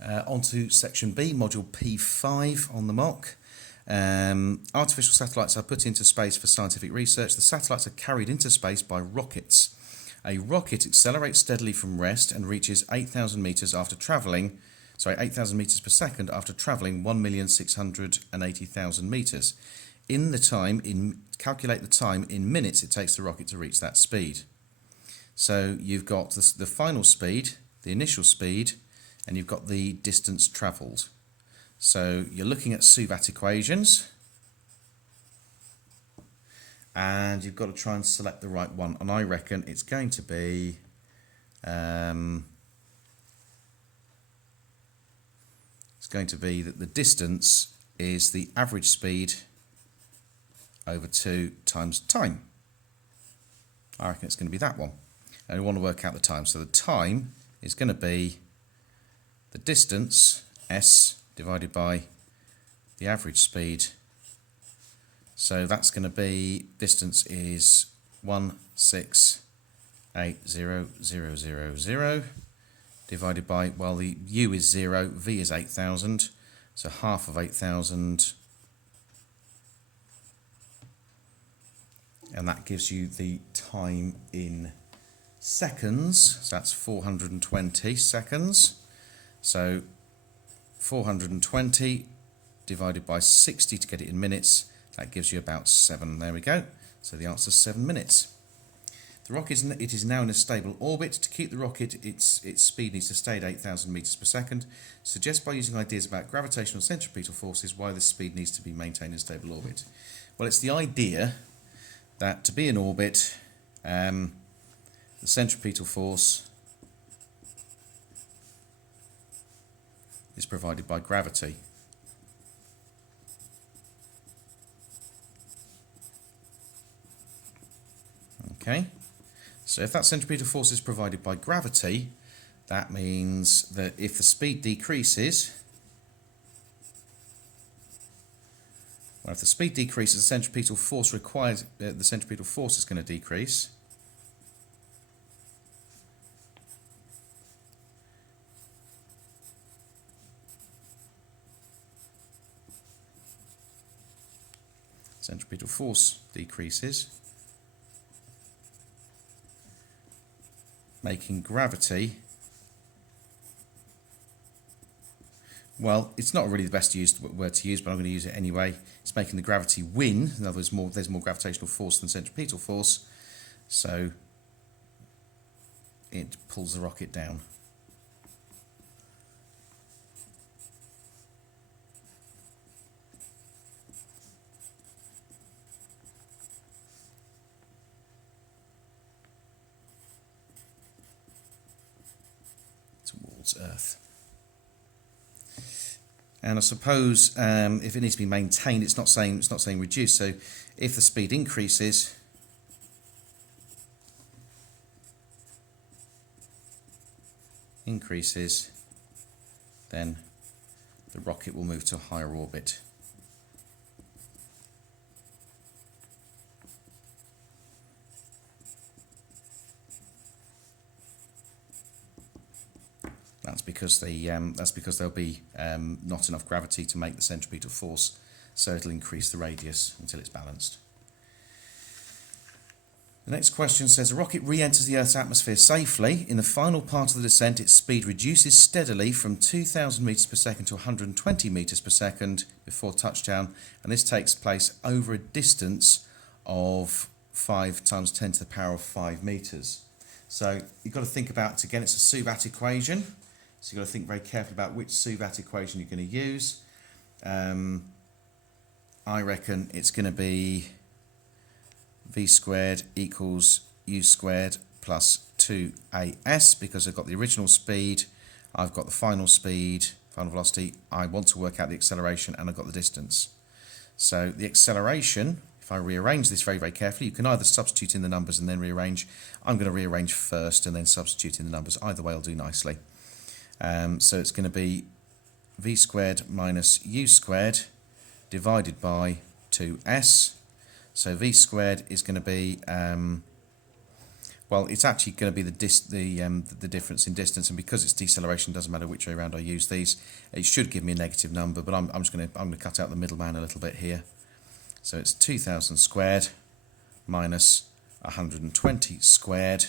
Onto section B, module P5 on the mock. Artificial satellites are put into space for scientific research. The satellites are carried into space by rockets. A rocket accelerates steadily from rest and reaches 8,000 meters after traveling, 8,000 meters per second after traveling 1,680,000 meters. Calculate the time in minutes it takes the rocket to reach that speed. So you've got the final speed, the initial speed, and you've got the distance travelled. So you're looking at Suvat equations, and you've got to try and select the right one. And I reckon it's going to be that the distance is the average speed over 2 times time. I reckon it's going to be that one. And we want to work out the time. So the time is going to be the distance, s, divided by the average speed. So that's going to be, distance is 1680000 divided by, well, the u is 0, v is 8,000, so half of 8,000, and that gives you the time in seconds. So that's 420 seconds. So 420 divided by 60 to get it in minutes, that gives you about 7. There we go. So the answer is 7 minutes. The rocket is now in a stable orbit. To keep the rocket, its speed needs to stay at 8,000 meters per second. Suggest by using ideas about gravitational centripetal forces why this speed needs to be maintained in a stable orbit. Well, it's the idea that to be in orbit, the centripetal force is provided by gravity. Okay, so if that centripetal force is provided by gravity, that means that if the speed decreases, the centripetal force required, the centripetal force is going to decrease. Centripetal force decreases, making gravity, well, it's not really the best word to use, but I'm going to use it anyway. It's making the gravity win. In other words, there's more gravitational force than centripetal force, so it pulls the rocket down. Towards Earth. And I suppose if it needs to be maintained, it's not saying reduce. So if the speed increases, then the rocket will move to a higher orbit. That's because there'll be not enough gravity to make the centripetal force, so it'll increase the radius until it's balanced. The next question says, a rocket re-enters the Earth's atmosphere safely. In the final part of the descent, its speed reduces steadily from 2,000 meters per second to 120 meters per second before touchdown, and this takes place over a distance of 5 times 10 to the power of 5 meters. So you've got to think about, again, it's a Suvat equation. So you've got to think very carefully about which Suvat equation you're going to use. I reckon it's going to be v squared equals u squared plus 2as, because I've got the original speed, I've got the final speed, final velocity, I want to work out the acceleration, and I've got the distance. So the acceleration, if I rearrange this very, very carefully, you can either substitute in the numbers and then rearrange. I'm going to rearrange first and then substitute in the numbers. Either way will do nicely. So it's going to be v squared minus u squared divided by 2s. So v squared is going to be Well, it's actually going to be the difference in distance, and because it's deceleration, doesn't matter which way around I use these. It should give me a negative number, but I'm just going to cut out the middleman a little bit here. So it's 2,000 squared minus 120 squared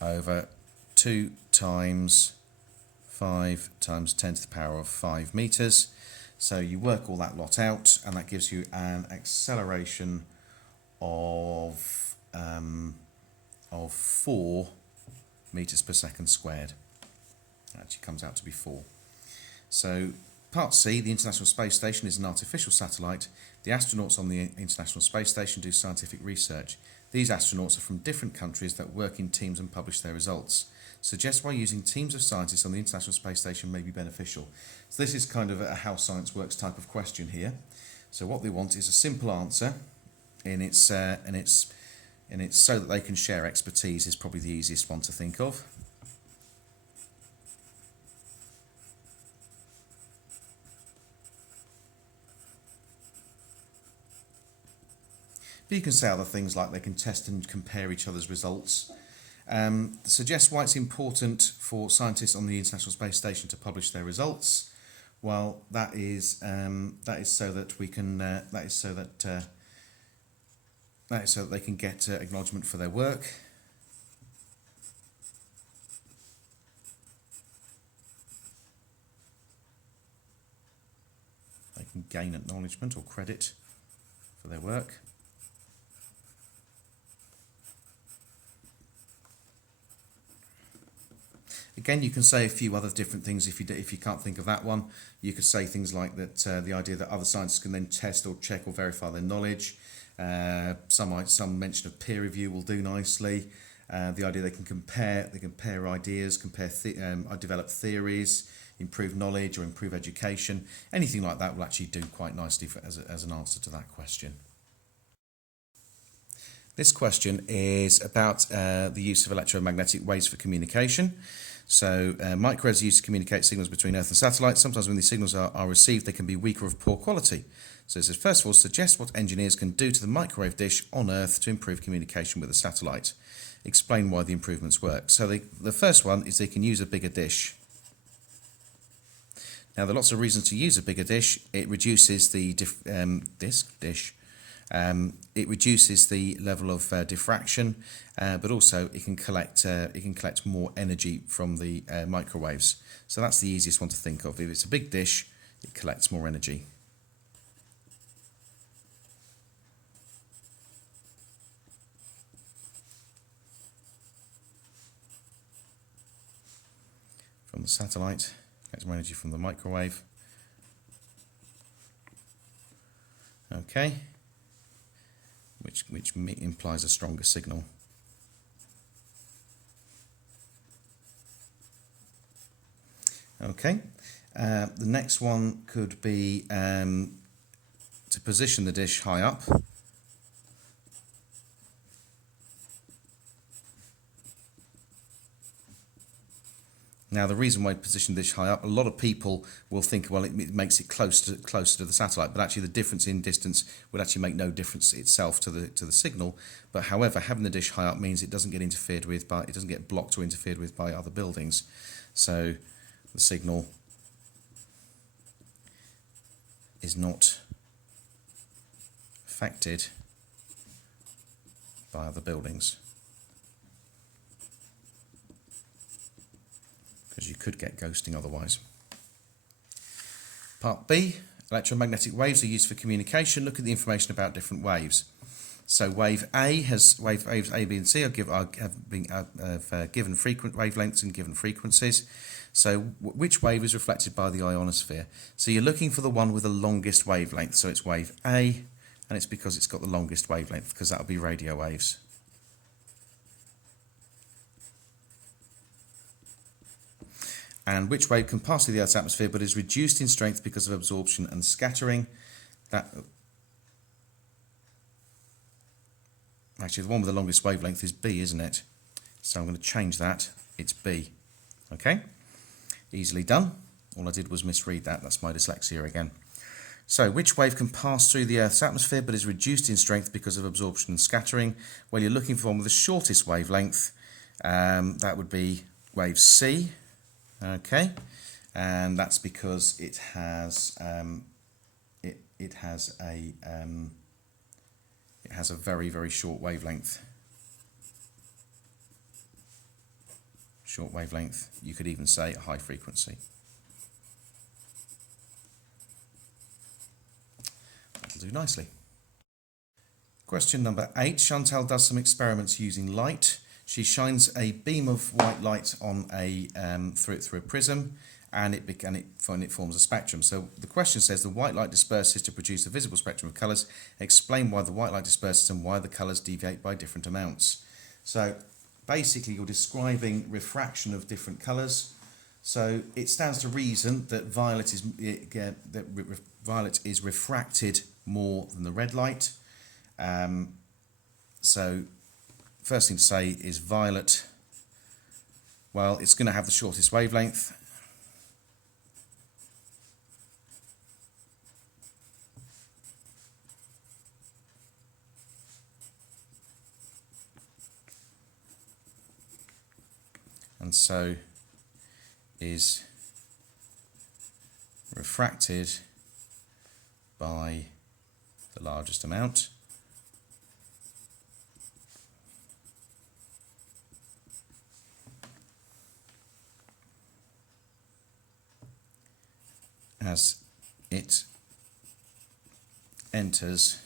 over 2 times 5 times 10 to the power of 5 meters. So you work all that lot out, and that gives you an acceleration of 4 meters per second squared. It actually comes out to be 4. So part C, the International Space Station is an artificial satellite. The astronauts on the International Space Station do scientific research. These astronauts are from different countries that work in teams and publish their results. Suggest why using teams of scientists on the International Space Station may be beneficial. So this is kind of a how science works type of question here. So what they want is a simple answer, and it's so that they can share expertise is probably the easiest one to think of. But you can say other things like they can test and compare each other's results. Suggest why it's important for scientists on the International Space Station to publish their results. Well, that is so that we can that is so that they can get acknowledgement for their work. They can gain acknowledgement or credit for their work. Again, you can say a few other different things if you can't think of that one. You could say things like that the idea that other scientists can then test or check or verify their knowledge. Some mention of peer review will do nicely. The idea they can compare ideas, develop theories, improve knowledge or improve education. Anything like that will actually do quite nicely as an answer to that question. This question is about the use of electromagnetic waves for communication. So microwaves are used to communicate signals between Earth and satellites. Sometimes when these signals are received, they can be weak or of poor quality. So it says, first of all, suggest what engineers can do to the microwave dish on Earth to improve communication with the satellite. Explain why the improvements work. So the first one is they can use a bigger dish. Now, there are lots of reasons to use a bigger dish. It reduces the it reduces the level of diffraction, but also it can collect more energy from the microwaves. So that's the easiest one to think of. If it's a big dish, it collects more energy. From the satellite, collects more energy from the microwave. Okay. Which implies a stronger signal. Okay, the next one could be to position the dish high up. Now, the reason why I position this high up, a lot of people will think, well, it makes it closer to the satellite, but actually the difference in distance would actually make no difference itself to the signal. But however, having the dish high up means it doesn't get interfered with it doesn't get blocked or interfered with by other buildings. So the signal is not affected by other buildings. Because you could get ghosting otherwise. Part B, electromagnetic waves are used for communication. Look at the information about different waves. So waves A, B and C have given frequent wavelengths and given frequencies. So which wave is reflected by the ionosphere? So you're looking for the one with the longest wavelength. So it's wave A, and it's because it's got the longest wavelength, because that'll be radio waves. And which wave can pass through the Earth's atmosphere but is reduced in strength because of absorption and scattering? Actually, the one with the longest wavelength is B, isn't it? So I'm going to change that. It's B. Okay? Easily done. All I did was misread that. That's my dyslexia again. So, which wave can pass through the Earth's atmosphere but is reduced in strength because of absorption and scattering? Well, you're looking for one with the shortest wavelength. That would be wave C. Okay, and that's because it has it has a very, very short wavelength. Short wavelength. You could even say a high frequency. That'll do nicely. Question number 8. Chantal does some experiments using light. She shines a beam of white light on through a prism, and it forms a spectrum. So the question says the white light disperses to produce a visible spectrum of colours. Explain why the white light disperses and why the colours deviate by different amounts. So basically you're describing refraction of different colours. So it stands to reason that violet is refracted more than the red light. So first thing to say is violet, well, it's going to have the shortest wavelength. And so is refracted by the largest amount. As it enters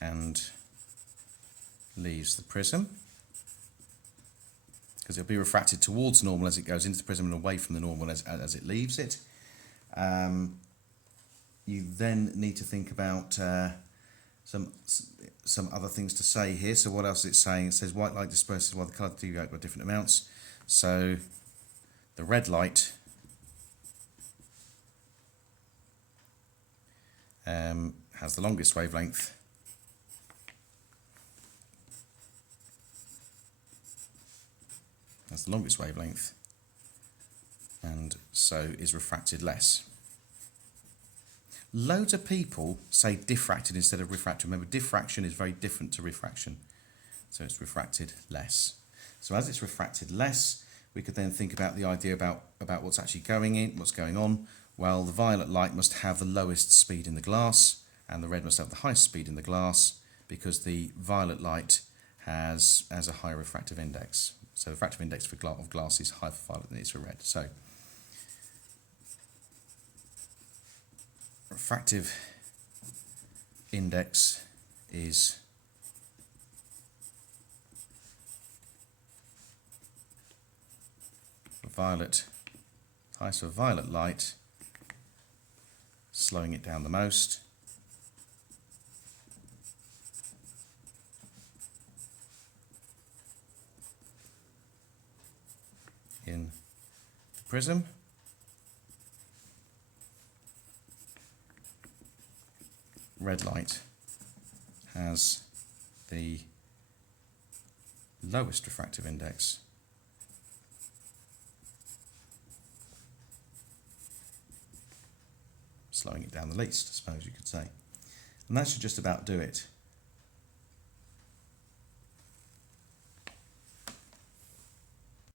and leaves the prism, because it'll be refracted towards normal as it goes into the prism and away from the normal as it leaves it. You then need to think about some other things to say here. So what else is it saying? It says white light disperses while the colours deviate by different amounts. So the red light has the longest wavelength. That's the longest wavelength, and so is refracted less. Loads of people say diffracted instead of refracted. Remember, diffraction is very different to refraction, so it's refracted less. So as it's refracted less, we could then think about the idea about what's actually what's going on. Well, the violet light must have the lowest speed in the glass, and the red must have the highest speed in the glass, because the violet light has a higher refractive index. So the refractive index of glass is higher for violet than it is for red. So refractive index is highest for violet light, slowing it down the most. In the prism. Red light has the lowest refractive index, slowing it down the least, I suppose you could say. And that should just about do it.